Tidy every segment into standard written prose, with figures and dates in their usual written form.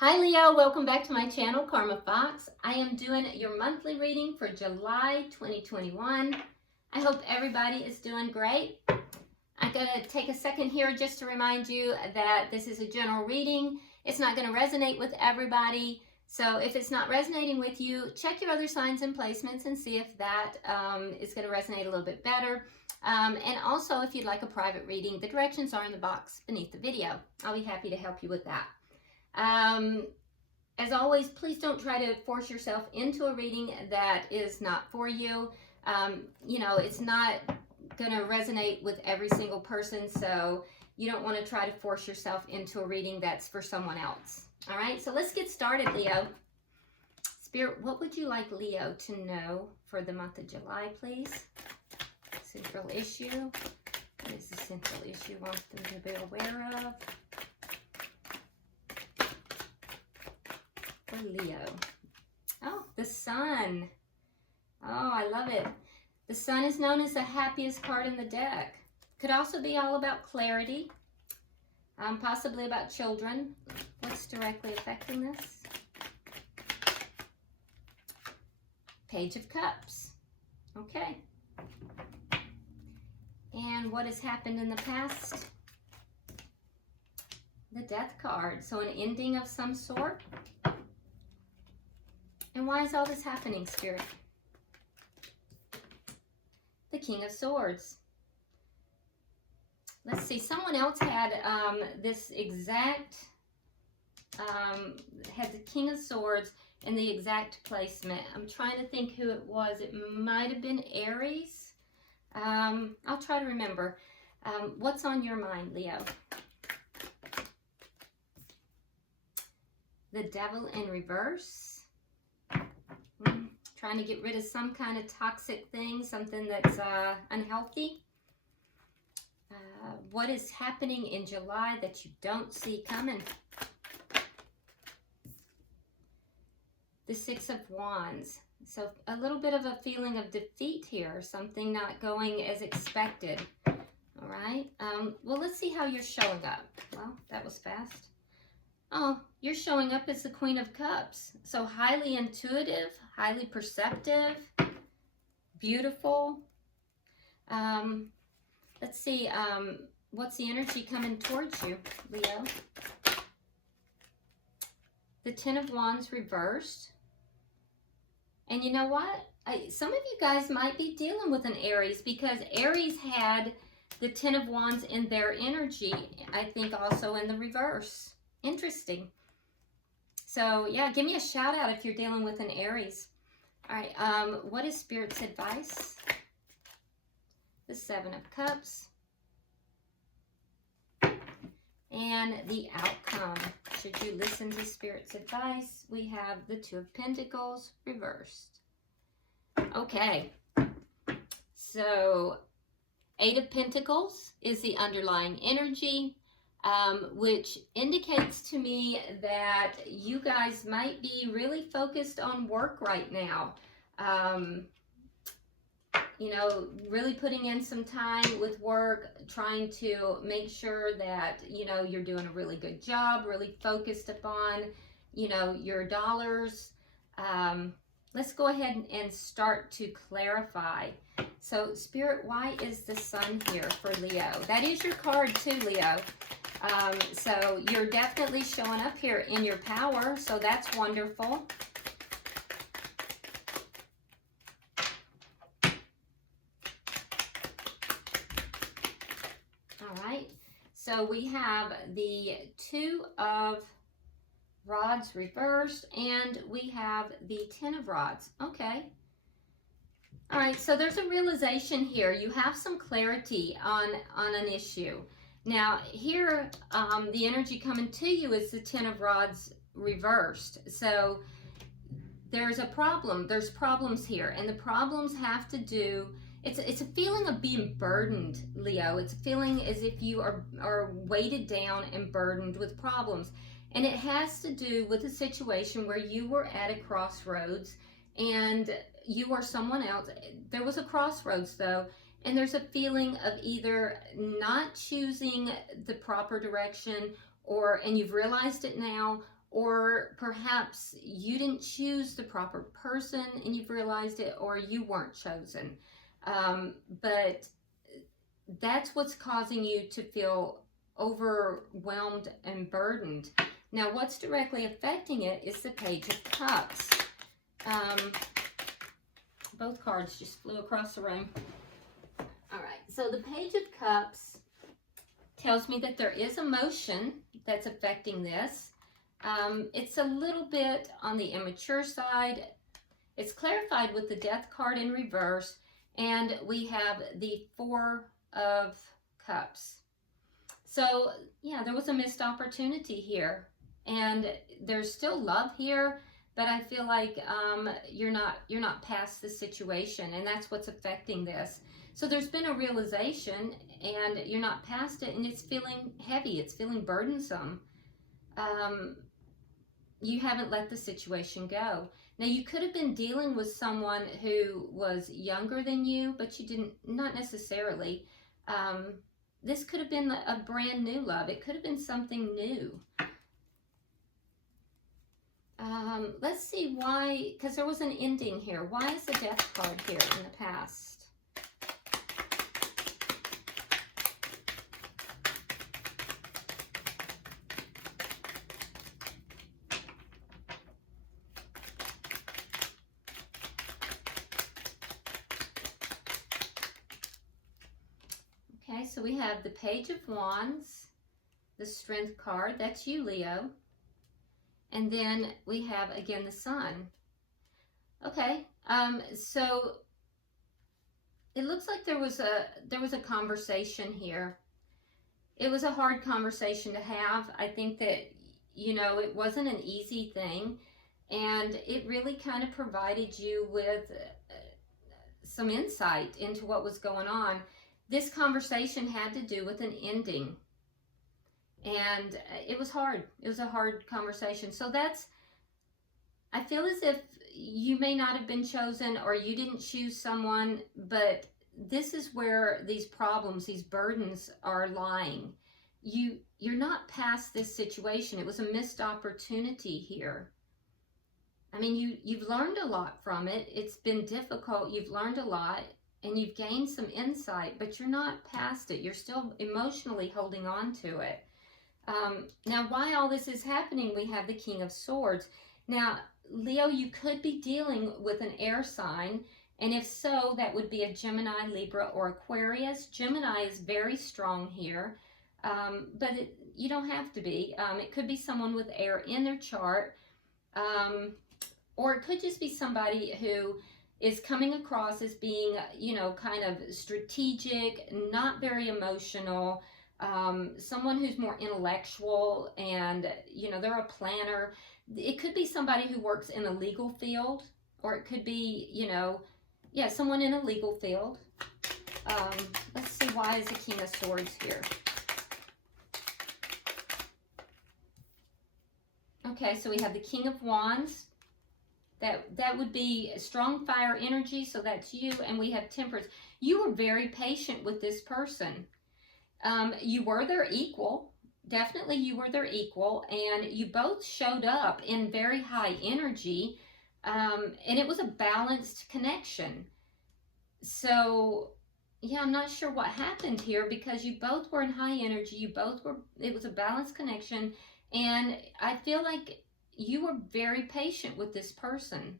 Hi Leo, welcome back to my channel, Karma Fox. I am doing your monthly reading for July 2021. I hope everybody is doing great. I'm going to take a second here just to remind you that this is a general reading. It's not going to resonate with everybody. So if it's not resonating with you, check your other signs and placements and see if that is going to resonate a little bit better. And also, if you'd like a private reading, the directions are in the box beneath the video. I'll be happy to help you with that. As always, please don't try to force yourself into a reading that is not for you. It's not going to resonate with every single person, so you don't want to try to force yourself into a reading that's for someone else. All right, so let's get started, Leo. Spirit, what would you like Leo to know for the month of July, please? Central issue. What is the central issue you want them to be aware of? For Leo. Oh, the sun. Oh, I love it. The sun is known as the happiest card in the deck. Could also be all about clarity, possibly about children. What's directly affecting this? Page of Cups. Okay. And what has happened in the past? The Death card. So an ending of some sort. And why is all this happening, Spirit? The King of Swords. Let's see, someone else had this exact, had the King of Swords in the exact placement. I'm trying to think who it was. It might have been Aries. I'll try to remember. What's on your mind, Leo? The Devil in reverse. Trying to get rid of some kind of toxic thing, something that's unhealthy. What is happening in July that you don't see coming? The Six of Wands. So a little bit of a feeling of defeat here, something not going as expected. All right. Well, let's see how you're showing up. Well, that was fast. Oh, you're showing up as the Queen of Cups. So highly intuitive, highly perceptive, beautiful. Let's see, what's the energy coming towards you, Leo? The Ten of Wands reversed. And you know what? Some of you guys might be dealing with an Aries because Aries had the Ten of Wands in their energy, I think also in the reverse. Interesting. So yeah, give me a shout out if you're dealing with an Aries. All right, what is Spirit's advice? The Seven of Cups. And the outcome. Should you listen to Spirit's advice? We have the Two of Pentacles reversed. Okay, so Eight of Pentacles is the underlying energy. Which indicates to me that you guys might be really focused on work right now. Really putting in some time with work, trying to make sure that, you're doing a really good job, really focused upon, your dollars. Let's go ahead and start to clarify. So, Spirit, why is the Sun here for Leo? That is your card too, Leo. So you're definitely showing up here in your power, so that's wonderful. All right, so we have the Two of Rods reversed, and we have the Ten of Rods. Okay. All right, so there's a realization here. You have some clarity on an issue. Now, here, the energy coming to you is the Ten of Rods reversed. So there's a problem. There's problems here. And the problems have to do, it's a feeling of being burdened, Leo. It's a feeling as if you are weighted down and burdened with problems. And it has to do with a situation where you were at a crossroads and you or someone else. There was a crossroads, though. And there's a feeling of either not choosing the proper direction, and you've realized it now, or perhaps you didn't choose the proper person and you've realized it, or you weren't chosen. But that's what's causing you to feel overwhelmed and burdened. Now, what's directly affecting it is the Page of Cups. Both cards just flew across the room. All right, so the Page of Cups tells me that there is emotion that's affecting this. It's a little bit on the immature side. It's clarified with the Death card in reverse, and we have the Four of Cups. So yeah, there was a missed opportunity here, and there's still love here, but I feel like you're not past the situation, and that's what's affecting this. So there's been a realization, and you're not past it, and it's feeling heavy. It's feeling burdensome. You haven't let the situation go. Now, you could have been dealing with someone who was younger than you, but you didn't, not necessarily. This could have been a brand new love. It could have been something new. Let's see why, because there was an ending here. Why is the Death card here in the past? Okay, so we have the Page of Wands, the Strength card. That's you, Leo. And then we have, again, the Sun. Okay, so it looks like there was a conversation here. It was a hard conversation to have. I think that, you know, it wasn't an easy thing, and it really kind of provided you with some insight into what was going on. This conversation had to do with an ending, and it was hard. It was a hard conversation. So I feel as if you may not have been chosen, or you didn't choose someone, but this is where these problems, these burdens are lying. You're not past this situation. It was a missed opportunity here. I mean, you've learned a lot from it. It's been difficult. You've learned a lot, and you've gained some insight, but you're not past it. You're still emotionally holding on to it. Now, why all this is happening, we have the King of Swords. Now, Leo, you could be dealing with an air sign, and if so, that would be a Gemini, Libra, or Aquarius. Gemini is very strong here, but you don't have to be. It could be someone with air in their chart, or it could just be somebody who is coming across as being, you know, kind of strategic, not very emotional, someone who's more intellectual, and, you know, they're a planner. It could be somebody who works in a legal field, or it could be, you know, yeah, someone in a legal field. Let's see, why is the King of Swords here? Okay, so we have the King of Wands. That would be strong fire energy, so that's you. And we have Temperance. You were very patient with this person. You were their equal. Definitely you were their equal. And you both showed up in very high energy. And it was a balanced connection. So, yeah, I'm not sure what happened here, because you both were in high energy. You both were, it was a balanced connection. And I feel like you were very patient with this person,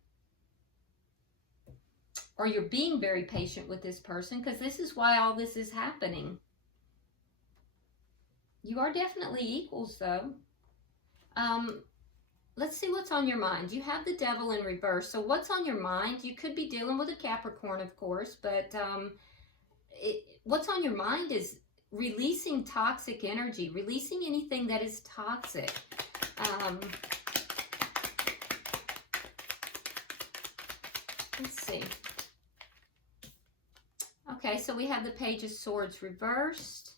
or you're being very patient with this person, because this is why all this is happening. You are definitely equals, though. Let's see what's on your mind. You have the Devil in reverse. So what's on your mind? You could be dealing with a Capricorn, of course, but what's on your mind is releasing toxic energy, releasing anything that is toxic. Let's see. Okay, so we have the Page of Swords reversed,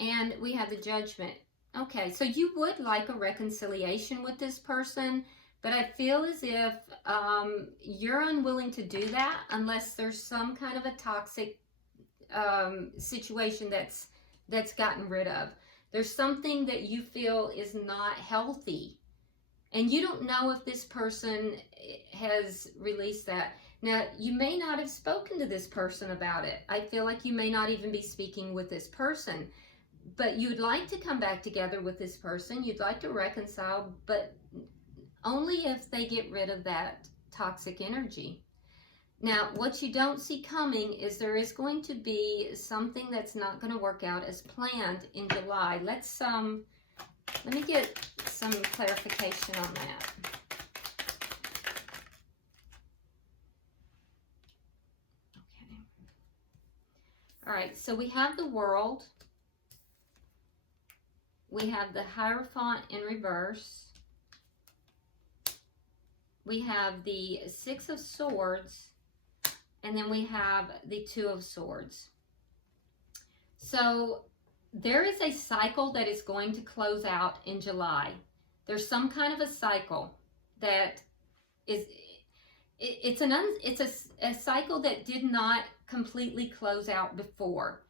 and we have the Judgment. Okay, so you would like a reconciliation with this person, but I feel as if you're unwilling to do that unless there's some kind of a toxic situation that's gotten rid of. There's something that you feel is not healthy. And you don't know if this person has released that. Now, you may not have spoken to this person about it. I feel like you may not even be speaking with this person, but you'd like to come back together with this person. You'd like to reconcile, but only if they get rid of that toxic energy. Now, what you don't see coming is there is going to be something that's not going to work out as planned in July. Let me get some clarification on that. Okay. All right, so we have the World. We have the Hierophant in reverse. We have the Six of Swords. And then we have the Two of Swords. So there is a cycle that is going to close out in July. There's some kind of a cycle that is, it's a cycle that did not completely close out before.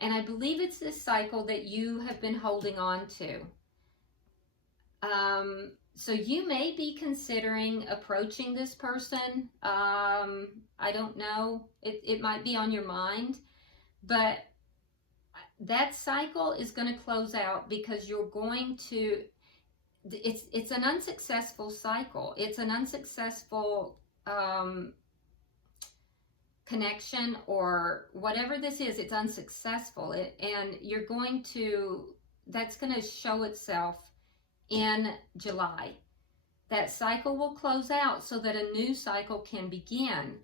And I believe it's this cycle that you have been holding on to. So you may be considering approaching this person. I don't know. It might be on your mind. But that cycle is going to close out because you're going to... It's an unsuccessful cycle. It's an unsuccessful connection, or whatever this is. It's unsuccessful. And you're going to... That's going to show itself in July. That cycle will close out so that a new cycle can begin.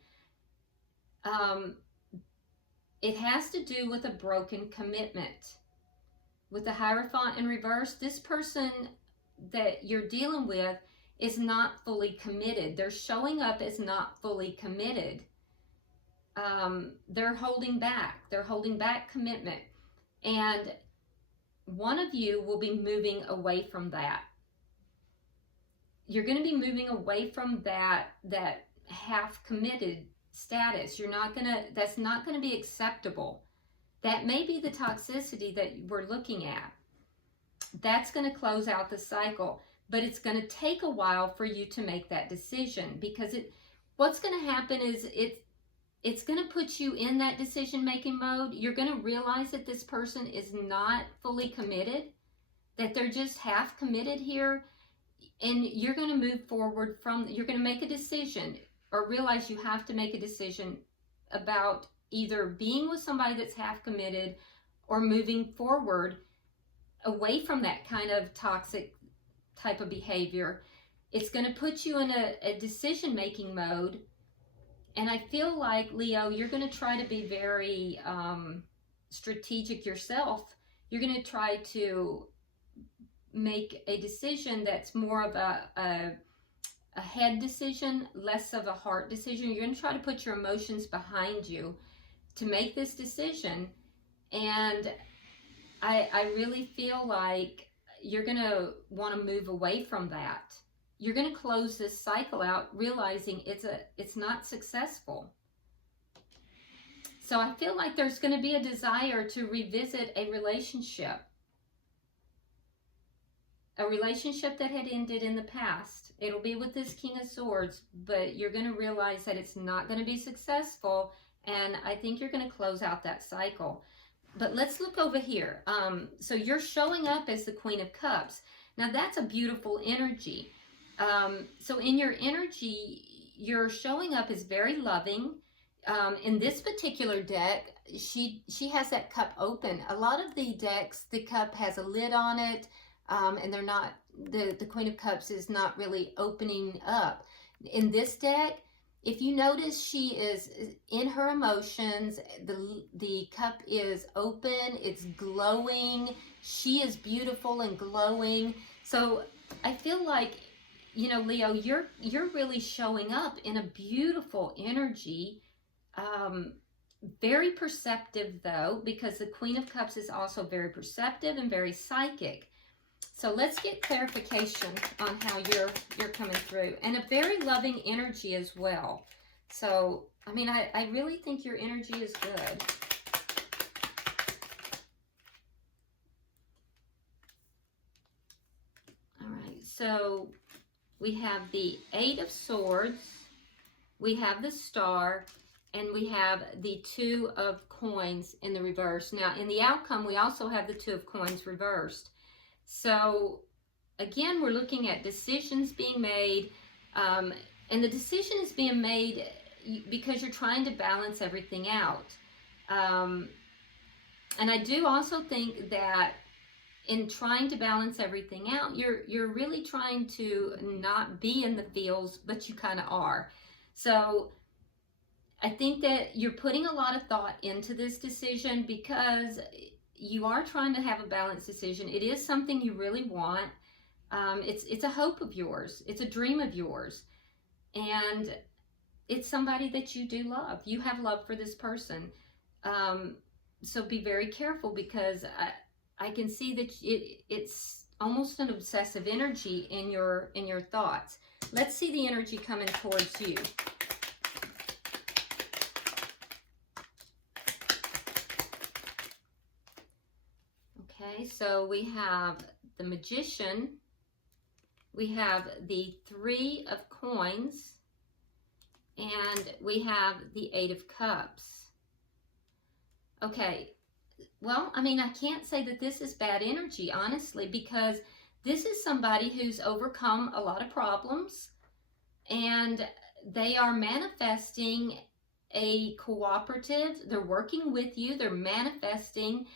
It has to do with a broken commitment. With the Hierophant in reverse, this person that you're dealing with is not fully committed. They're showing up as not fully committed. They're holding back. They're holding back commitment. And one of you will be moving away from that. You're going to be moving away from that half committed status. That's not going to be acceptable. That may be the toxicity that we're looking at. That's going to close out the cycle, but it's going to take a while for you to make that decision, because what's going to happen is it's going to put you in that decision-making mode. You're going to realize that this person is not fully committed, that they're just half committed here, and you're going to move forward you're going to make a decision, or realize you have to make a decision about either being with somebody that's half committed or moving forward away from that kind of toxic type of behavior. It's going to put you in a decision-making mode. And I feel like, Leo, you're going to try to be very strategic yourself. You're going to try to make a decision that's more of a head decision, less of a heart decision. You're going to try to put your emotions behind you to make this decision. And I really feel like you're going to want to move away from that. You're going to close this cycle out, realizing it's not successful. So I feel like there's going to be a desire to revisit a relationship that had ended in the past. It'll be with this King of Swords, but you're going to realize that it's not going to be successful, and I think you're going to close out that cycle. But let's look over here. So you're showing up as the Queen of Cups. Now that's a beautiful energy. So in your energy, you're showing up as very loving. In this particular deck, she has that cup open. A lot of the decks, the cup has a lid on it, and they're not, the Queen of Cups is not really opening up. In this deck, if you notice, she is in her emotions. The cup is open, it's glowing. She is beautiful and glowing. So I feel like, you know, Leo, you're really showing up in a beautiful energy. Very perceptive though, because the Queen of Cups is also very perceptive and very psychic. So let's get clarification on how you're coming through, and a very loving energy as well. So, I mean, I really think your energy is good. All right, so we have the Eight of Swords, we have the Star, and we have the Two of Coins in the reverse. Now, in the outcome, we also have the Two of Coins reversed. So, again, we're looking at decisions being made, and the decision is being made because you're trying to balance everything out. And I do also think that in trying to balance everything out, you're really trying to not be in the feels, but you kind of are. So I think that you're putting a lot of thought into this decision because you are trying to have a balanced decision. It is something you really want. It's a hope of yours. It's a dream of yours. And it's somebody that you do love. You have love for this person. So be very careful, because I can see that it's almost an obsessive energy in your thoughts. Let's see the energy coming towards you. Okay, so we have the Magician, we have the Three of Coins, and we have the Eight of Cups. Okay, well, I mean, I can't say that this is bad energy, honestly, because this is somebody who's overcome a lot of problems, and they are manifesting a cooperative, they're working with you, they're manifesting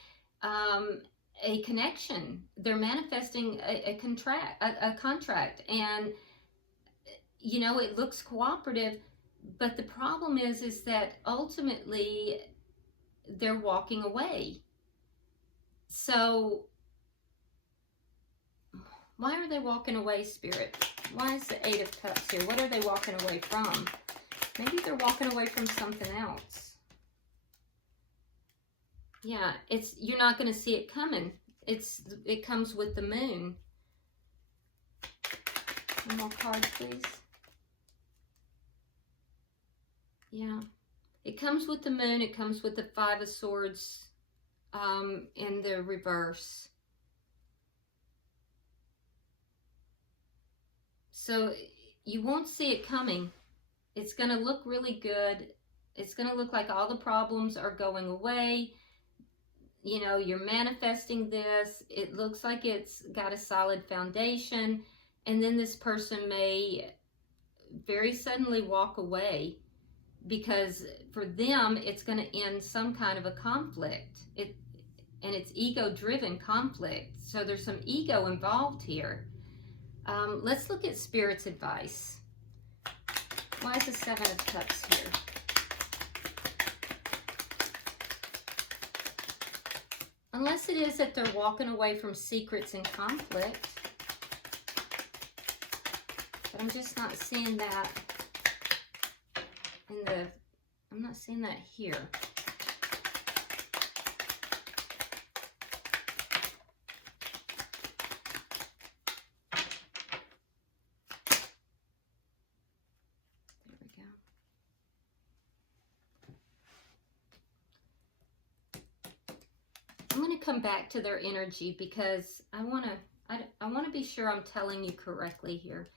a connection, they're manifesting a contract, and, you know, it looks cooperative, but the problem is that ultimately they're walking away. So why are they walking away, Spirit? Why is the Eight of Cups here? What are they walking away from? Maybe they're walking away from something else. Yeah, you're not going to see it coming. It comes with the Moon. One more card, please. Yeah. It comes with the Moon. It comes with the Five of Swords in the reverse. So you won't see it coming. It's going to look really good. It's going to look like all the problems are going away. You know, you're manifesting this. It looks like it's got a solid foundation. And then this person may very suddenly walk away, because for them, it's going to end some kind of a conflict. And it's ego-driven conflict. So there's some ego involved here. Let's look at Spirit's advice. Why is the Seven of Cups here? Unless it is that they're walking away from secrets and conflict. But I'm just not seeing that I'm not seeing that here. There we go. I'm going to come back to their energy because I want to be sure I'm telling you correctly here.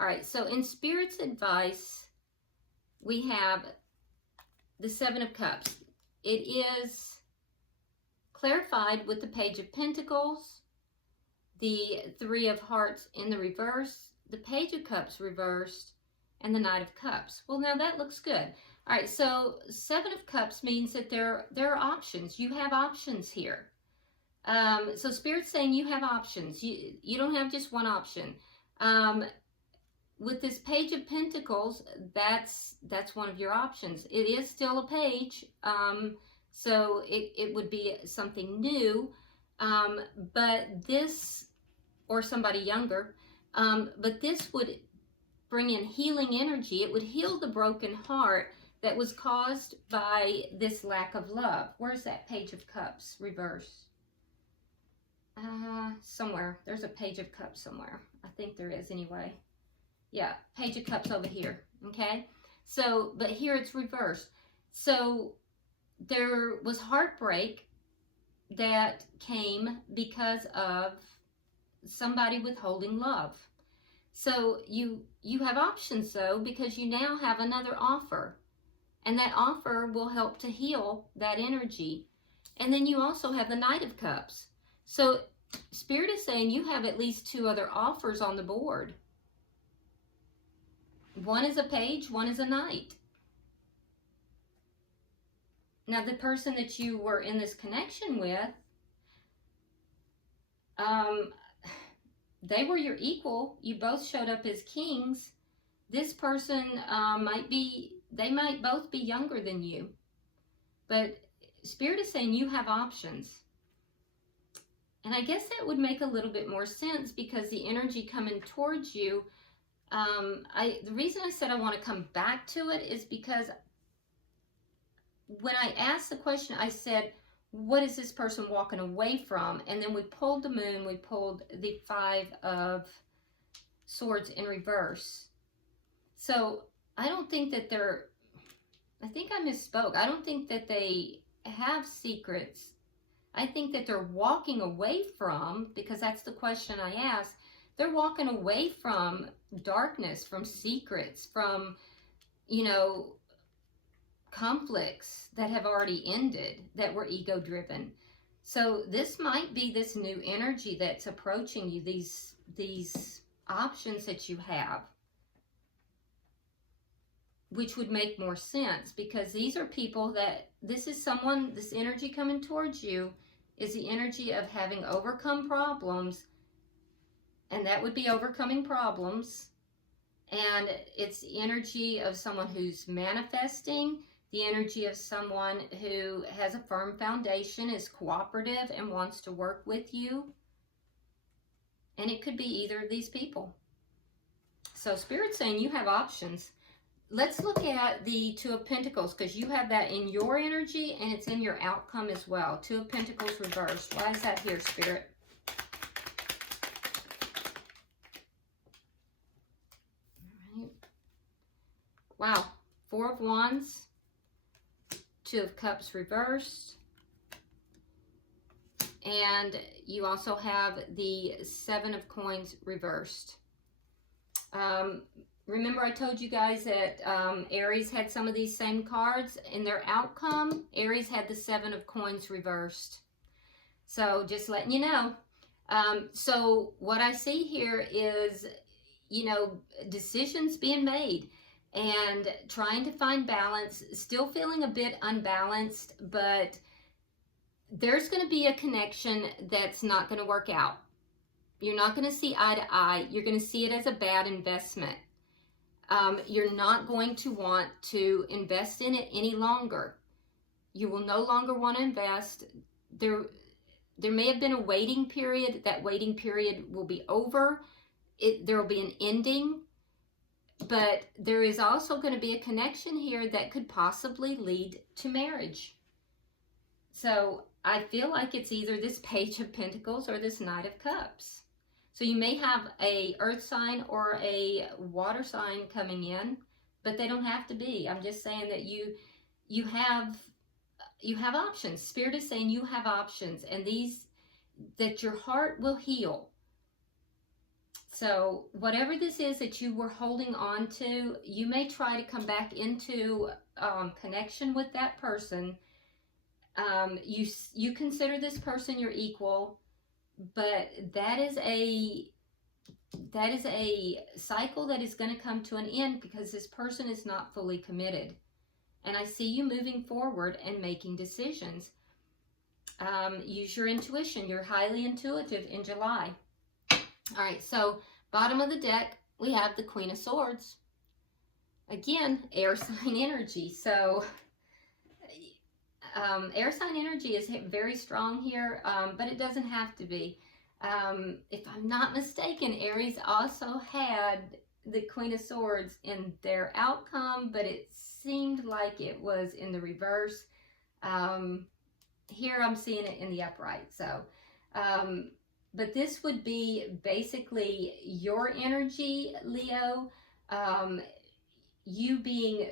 All right, so in Spirit's advice, we have the Seven of Cups. It is clarified with the Page of Pentacles, the Three of Hearts in the reverse, the Page of Cups reversed, and the Knight of Cups. Well, now that looks good. All right, so Seven of Cups means that there are options. You have options here. So Spirit's saying you have options. You don't have just one option. With this Page of Pentacles, that's one of your options. It is still a page, so it would be something new, but this, or somebody younger, but this would bring in healing energy. It would heal the broken heart that was caused by this lack of love. Where's that Page of Cups reverse? Somewhere. There's a Page of Cups somewhere. I think there is anyway. Yeah, Page of Cups over here, okay? So, but here it's reversed. So, there was heartbreak that came because of somebody withholding love. So you have options though, because you now have another offer, and that offer will help to heal that energy. And then you also have the Knight of Cups. So Spirit is saying you have at least 2 other offers on the board. One is a page, one is a knight. Now the person that you were in this connection with, they were your equal. You both showed up as kings. This person they might both be younger than you. But Spirit is saying you have options. And I guess that would make a little bit more sense, because the energy coming towards you, the reason I said I want to come back to it is because when I asked the question, I said, what is this person walking away from? And then we pulled the moon, we pulled the 5 of Swords in reverse. So I don't think that I think I misspoke. I don't think that they have secrets. I think that they're walking away from, because that's the question I asked, they're walking away from darkness, from secrets, from, conflicts that have already ended, that were ego driven. So this might be this new energy that's approaching you, these options that you have, which would make more sense, because these are people this energy coming towards you is the energy of having overcome problems, and that would be overcoming problems. And it's the energy of someone who's manifesting, the energy of someone who has a firm foundation, is cooperative, and wants to work with you. And it could be either of these people. So Spirit's saying you have options. Let's look at the 2 of Pentacles, because you have that in your energy and it's in your outcome as well. 2 of Pentacles reversed. Why is that here, Spirit? All right. Wow. 4 of Wands, 2 of Cups reversed. And you also have the 7 of Coins reversed. Remember I told you guys that Aries had some of these same cards in their outcome. Aries had the 7 of Coins reversed. So just letting you know. So what I see here is, decisions being made and trying to find balance, still feeling a bit unbalanced, but there's going to be a connection that's not going to work out. You're not going to see eye to eye. You're going to see it as a bad investment. You're not going to want to invest in it any longer. You will no longer want to invest. There may have been a waiting period. That waiting period will be over. There will be an ending. But there is also going to be a connection here that could possibly lead to marriage. So I feel like it's either this Page of Pentacles or this Knight of Cups. So you may have a earth sign or a water sign coming in, but they don't have to be. I'm just saying that you have options. Spirit is saying you have options, and that your heart will heal. So whatever this is that you were holding on to, you may try to come back into connection with that person. You consider this person your equal, but that is a cycle that is going to come to an end, because this person is not fully committed. And I see you moving forward and making decisions. Use your intuition. You're highly intuitive in July. All right, so bottom of the deck, we have the Queen of Swords. Again, air sign energy. So air sign energy is very strong here, but it doesn't have to be. If I'm not mistaken, Aries also had the Queen of Swords in their outcome, but it seemed like it was in the reverse. Here I'm seeing it in the upright. So, but this would be basically your energy, Leo. You being,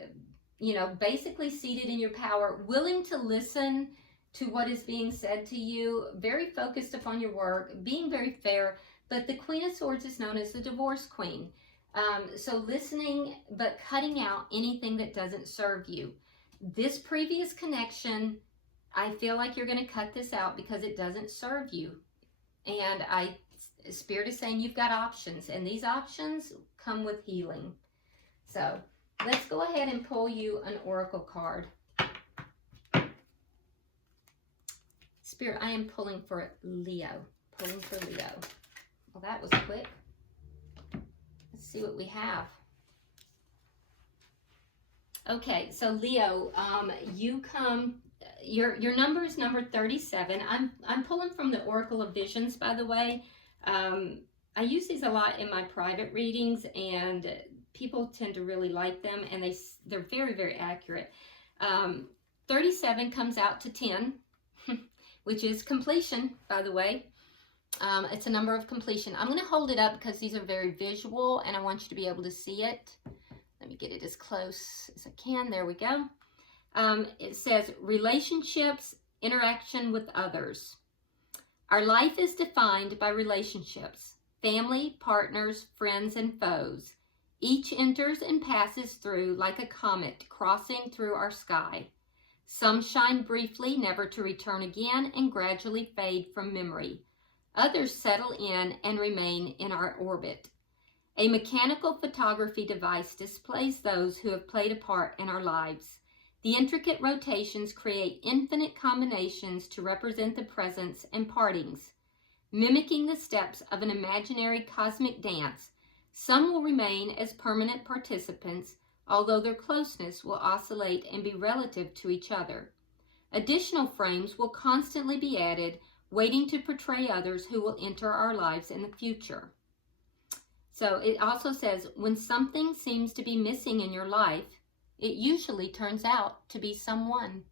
basically seated in your power, willing to listen to what is being said to you, very focused upon your work, being very fair. But the Queen of Swords is known as the divorce queen. So listening, but cutting out anything that doesn't serve you. This previous connection, I feel like you're going to cut this out because it doesn't serve you. And Spirit is saying you've got options, and these options come with healing. So let's go ahead and pull you an oracle card. Spirit, I am pulling for Leo. Pulling for Leo. Well, that was quick. Let's see what we have. Okay, so Leo, you come. Your number is number 37. I'm pulling from the Oracle of Visions, by the way. I use these a lot in my private readings, and people tend to really like them, and they're very, very accurate. 37 comes out to 10, which is completion, by the way. It's a number of completion. I'm going to hold it up because these are very visual, and I want you to be able to see it. Let me get it as close as I can. There we go. It says relationships, interaction with others. Our life is defined by relationships, family, partners, friends, and foes. Each enters and passes through like a comet crossing through our sky. Some shine briefly, never to return again, and gradually fade from memory. Others settle in and remain in our orbit. A mechanical photography device displays those who have played a part in our lives. The intricate rotations create infinite combinations to represent the presence and partings. Mimicking the steps of an imaginary cosmic dance, some will remain as permanent participants, although their closeness will oscillate and be relative to each other. Additional frames will constantly be added, waiting to portray others who will enter our lives in the future. So it also says, when something seems to be missing in your life, it usually turns out to be someone.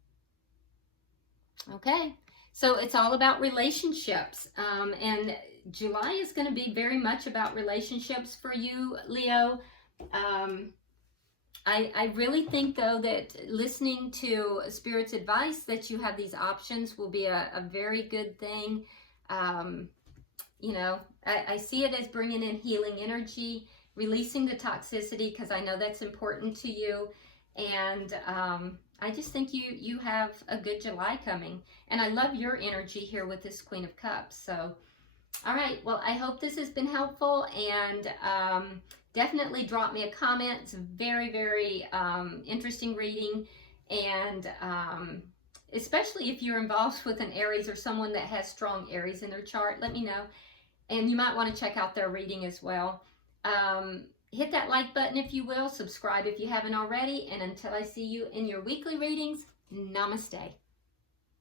Okay, so it's all about relationships. And July is going to be very much about relationships for you, Leo. I really think, though, that listening to Spirit's advice, that you have these options, will be a very good thing. You know, I see it as bringing in healing energy, releasing the toxicity, because I know that's important to you. And I just think you have a good July coming. And I love your energy here with this Queen of Cups. So, all right. Well, I hope this has been helpful. And definitely drop me a comment. It's a very, very interesting reading. And especially if you're involved with an Aries or someone that has strong Aries in their chart, let me know. And you might want to check out their reading as well. Hit that like button if you will. Subscribe if you haven't already. And until I see you in your weekly readings, namaste.